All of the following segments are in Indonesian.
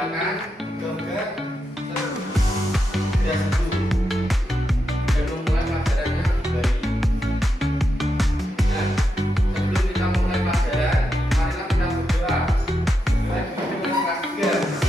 silakan joget terus gerak dulu dan memulai pelajarannya kembali. Nah, sebelum kita mulai pelajaran, marilah kita berdoa. Mulai dengan kelas 3.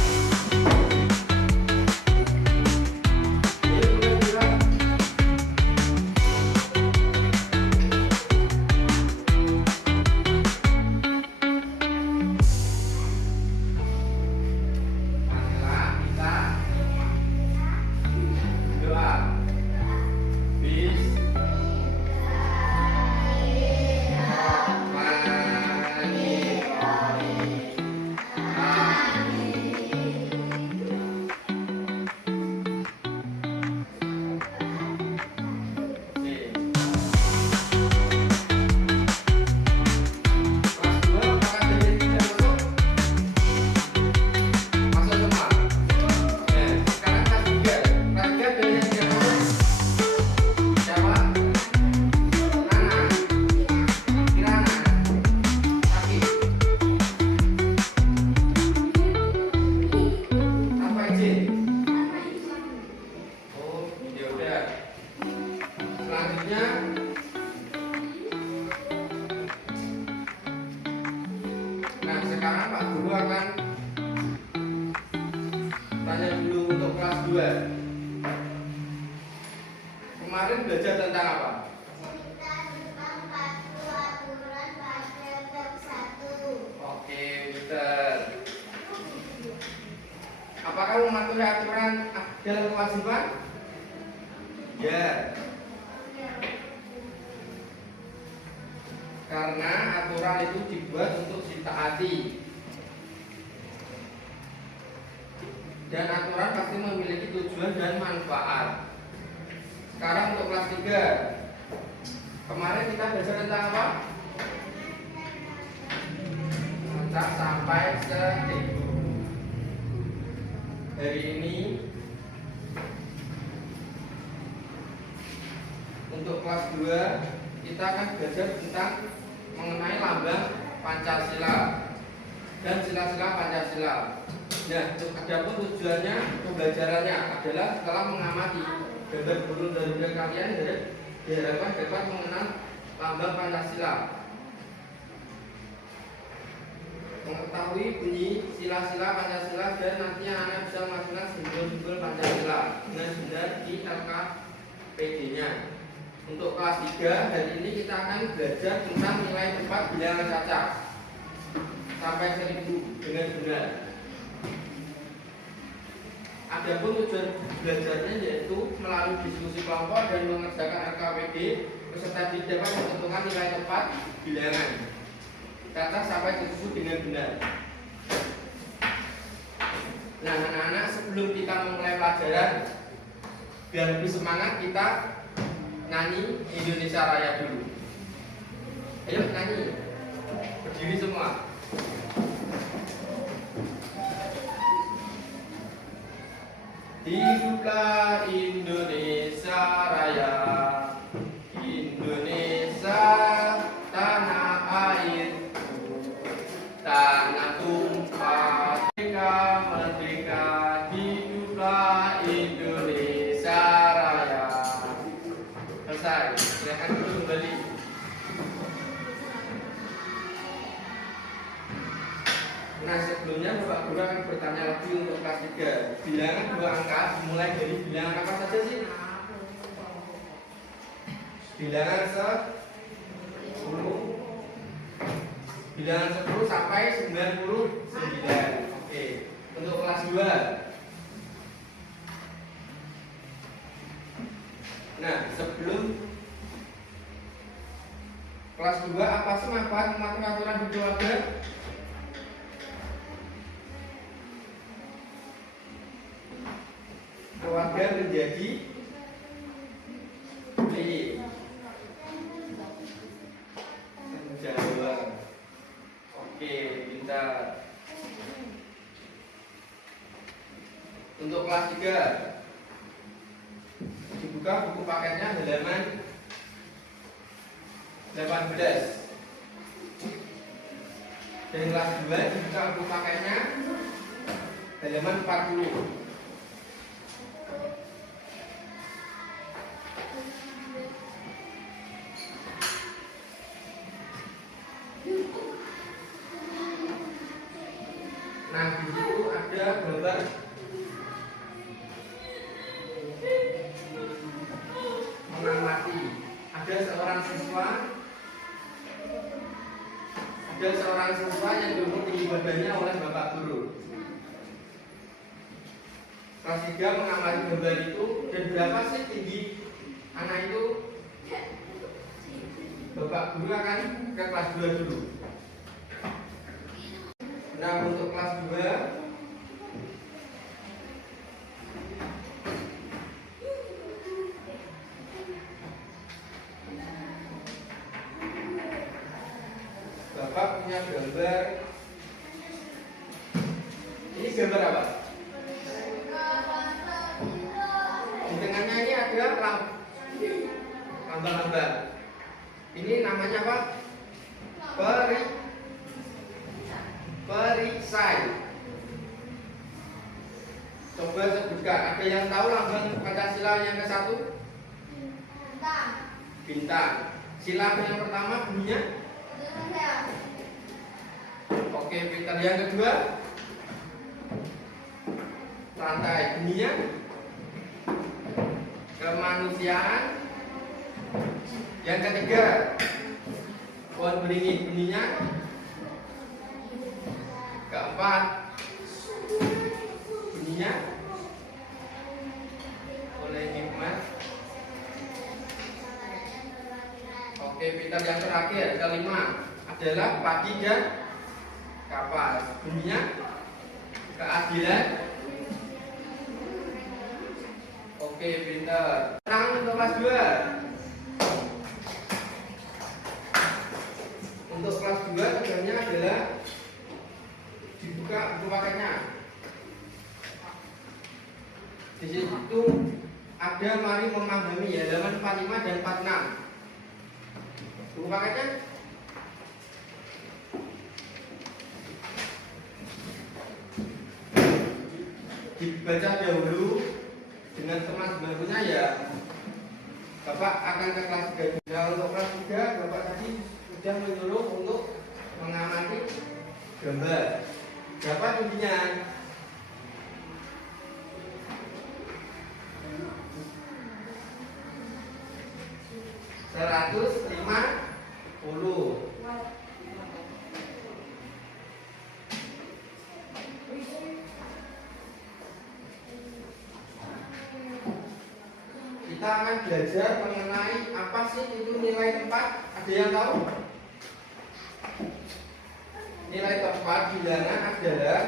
Nah, sekarang Pak Guru akan tanya dulu untuk kelas 2. Kemarin belajar tentang apa? Oke, betul. Apakah mematuhi aturan dalam kewajiban? Ya. Karena aturan itu dibuat untuk ditaati. Dan aturan pasti memiliki tujuan dan manfaat. Sekarang untuk kelas 3. Kemarin kita belajar tentang apa? Mencak sampai 1000. Hari ini untuk kelas 2 kita akan belajar tentang mengenai lambang Pancasila dan sila-sila Pancasila. Nah, adapun tujuannya pembelajarannya adalah setelah mengamati gambar burung dari kalian diharapkan dapat mengenal lambang Pancasila, mengetahui bunyi sila-sila Pancasila, dan nanti anak bisa memasukkan simbol-simbol Pancasila dengan benar di LKPD-nya. Untuk kelas 3 hari ini kita akan belajar tentang nilai tempat bilangan cacat sampai 1000 dengan benar. Adapun tujuan belajarnya yaitu melalui diskusi kelompok dan mengerjakan LKPD, peserta didik dapat menentukan nilai tempat bilangan cacat sampai 1000 dengan benar. Nah, anak-anak, sebelum kita memulai pelajaran, biar lebih semangat, kita nyanyi Indonesia Raya dulu. Ayo nyanyi, berdiri semua. Hiduplah Indonesia Raya, Indonesia tanah airku, tanah tumpah merdeka, merdeka, hiduplah Indonesia Raya. Selesai, silakan duduk kembali. Nah, sebelumnya Bapak Guru akan bertanya lagi untuk kelas 3. Bilangan 2 angka dimulai dari bilangan apa saja sih? Bilangan 10. Bilangan 10 sampai 99. Oke. Untuk kelas 2. Nah, sebelum kelas 2, apa sih manfaat mematuhi aturan berkeluarga? Keluarga menjadi baik. Jawab. Oke, pintar. Untuk kelas 3, dibuka buku paketnya halaman 18. Dan kelas 2 dibuka buku paketnya halaman 40. Nah, di situ ada gambar mengamati. Ada seorang siswa yang diukur tinggi badannya oleh bapak guru. Kelas 3 mengamati gambar itu, dan berapa sih tinggi anak itu? Bapak guru akan ke kelas 2 dulu. Nah, untuk kelas 2 Bapak punya gambar. Ini gambar apa? Di tengahnya ini ada lambang-lambang. Ini namanya apa? Perisai. Coba sebutkan. Ada yang tahu lambang Pancasila yang ke-1? Bintang. Sila yang pertama bunyinya? Oke, pintar. Yang kedua? Rantai. Bunyinya? Kemanusiaan. Yang ketiga? Pohon beringin. Bunyinya? Keempat? Bunyinya? Oleh nikmat. Oke, pintar. Yang terakhir, kelima adalah padi dan kapas. Bunyinya? Keadilan. Oke, pintar. Tangan untuk kelas 2. Untuk kelas 2 tugasnya adalah dibuka buku paketnya. Di situ ada mari memahami halaman 45 dan 46. Buku paketnya dibaca dahulu dengan teman sebelumnya ya. Bapak akan ke kelas 3. Nah, untuk kelas 3 Bapak tadi sudah menyuruh untuk mengamati gambar. Berapa tingginya? 150. Kita akan belajar mengenai apa sih itu nilai tempat. Ada yang tahu? Nilai tempat bilangan adalah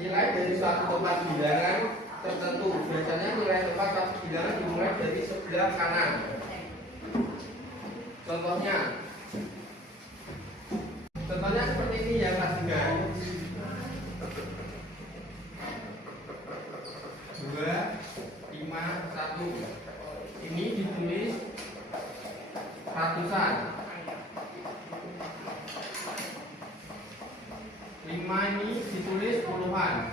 nilai dari suatu tempat bilangan tertentu. Biasanya nilai tempat suatu bilangan dimulai dari sebelah kanan. Contohnya seperti ini ya, Mas Juga. 2, 5, 1. Ini ditulis ratusan. 5 ini ditulis puluhan.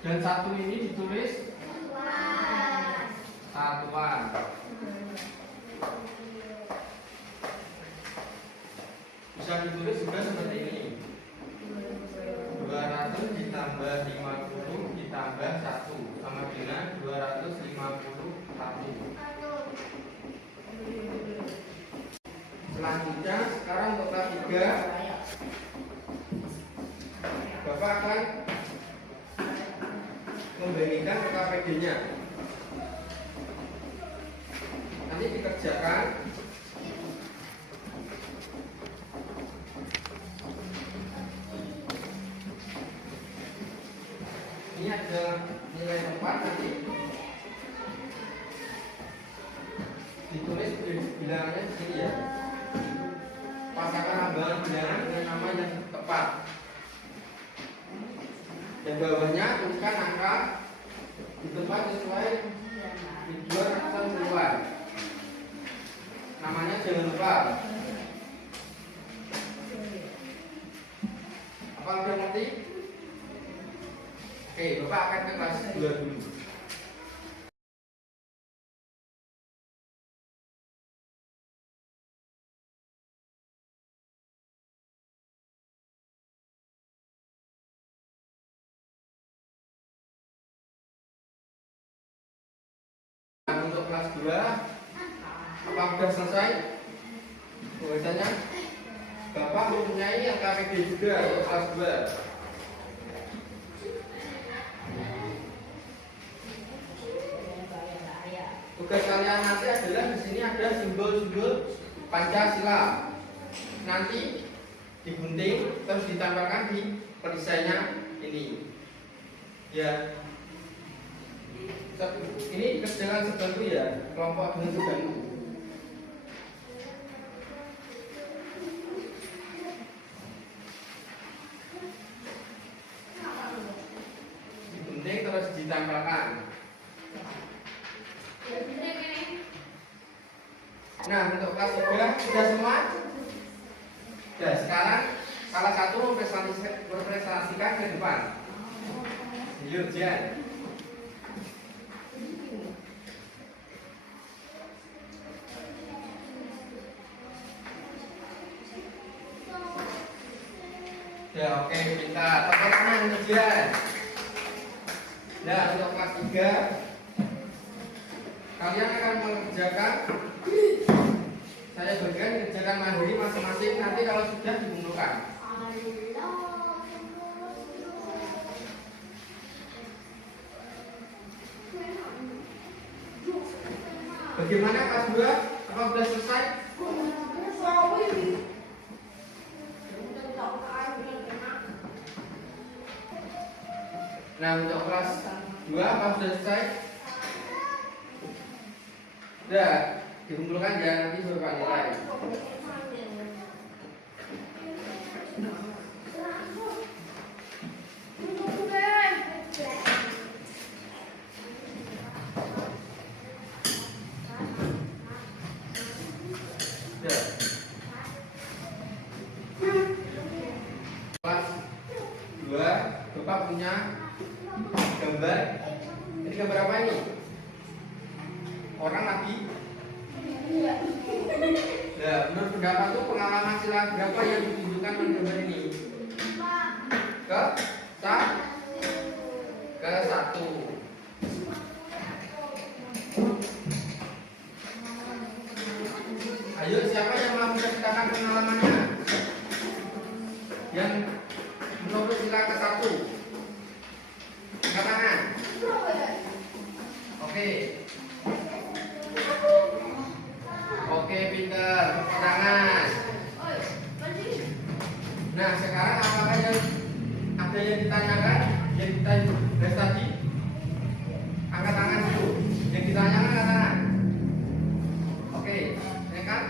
Dan 1 ini ditulis satuan. Bisa ditulis juga seperti ini. 200 ditambah 50 ditambah 1 sama dengan 251. Selanjutnya sekarang untuk kelas 3 Bapak akan membandingkan KPD-nya. Nanti dikerjakan. Ini ada nilai tempat, nanti ditulis bilangannya di sini ya. Pasangkan lambangan bilangan dengan nama yang tepat. Dan bawahnya tuliskan angka di tempat sesuai tujuan atau tujuan. Namanya jangan lupa. Apa udah ngerti? Oke, Bapak akan ke kelas 2 dulu. Untuk kelas 2 apa sudah selesai? Biasanya Bapak mempunyai LKPD juga untuk kelas 2. Tugas kalian nanti adalah di sini ada simbol-simbol Pancasila. Nanti digunting terus ditambahkan di perisainya ini. Ya. Ini kerjaan sebantu ya, kelompok dengan sebantu. Digunting terus ditambahkan. Nah, untuk kelas 3 sudah semua? Sudah, sekarang salah satu mempresentasikan ke depan. Yuk, Jan. Ya, oke, pintar. Tepuk tangan untuk Jan. Nah, untuk kelas 3 kalian akan mengerjakan, saya berikan kerjakan mandiri masing-masing. Nanti kalau sudah dikumpulkan. Bagaimana kelas 2? Apa sudah selesai? Nah, untuk kelas 2 apa sudah selesai? Sudah, dikumpulkan ya, nanti suruh Pak nilai. Sudah. Kelas 2, Bapak punya gambar. Ini gambar apa ini? Orang lagi? Ya, menurut pendapat itu pengalaman sila berapa yang ditunjukkan pada gambar ini? Ke 1. Ayo, siapa yang mau menceritakan pengalamannya? Yang menurut sila ke 1. Angkat tangan. Oke. Oke, pintar. Tepuk tangan. Nah, sekarang apakah yang ada yang ditanyakan? Yang ditanya dari tadi? Angkat tangan dulu. Yang ditanyakan angkat tangan. Oke, ini kan?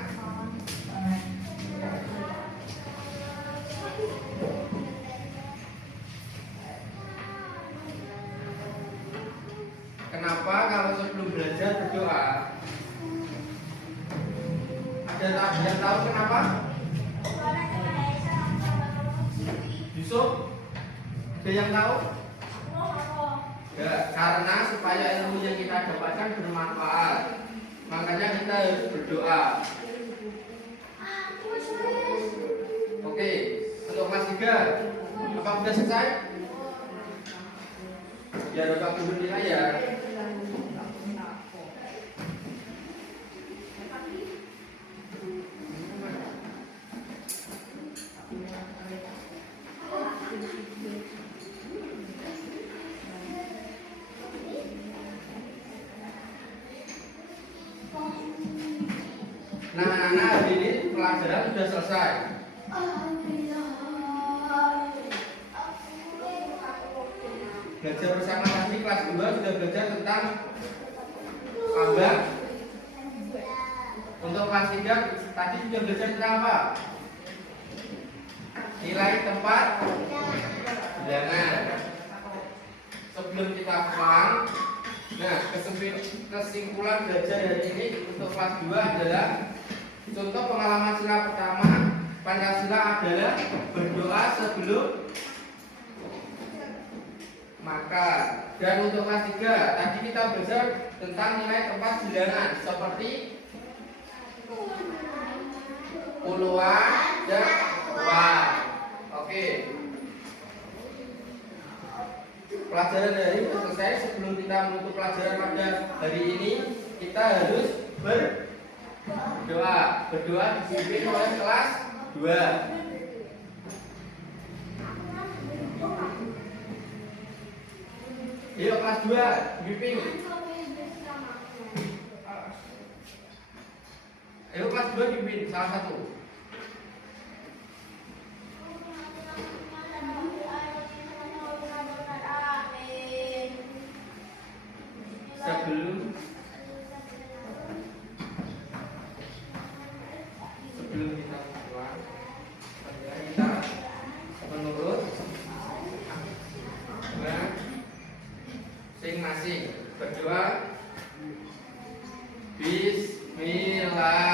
Kenapa kalau sebelum belajar berdoa? Ada yang tahu kenapa? Yusuf? Ada yang tahu? Ya, karena supaya ilmu yang kita dapatkan bermanfaat. Makanya kita harus berdoa. Oke, untuk kelas 3 apa sudah selesai? Ya, Bapak guru nilai ya. Nah, anak-anak hari ini pelajaran sudah selesai. Belajar bersama tadi kelas 2 sudah belajar tentang lambang. Untuk kelas 3 tadi sudah belajar tentang apa? Nilai tempat bilangan. Sebelum kita pulang, Nah, kesimpulan belajar hari ini untuk kelas 2 adalah contoh pengalaman sila pertama, Pancasila adalah berdoa sebelum makan. Dan untuk kelas 3 tadi kita belajar tentang nilai tempat bilangan seperti puluhan dan wah. Oke. Pelajaran hari ini selesai. Sebelum kita menutup pelajaran pada hari ini, kita harus berdoa. Berdoa dipimpin oleh kelas 2. Yuk kelas 2 dipimpin. Ayo kelas 2 dipimpin salah satu. Sebelum kita keluar, kita menurut masing-masing berdoa. Bismillah.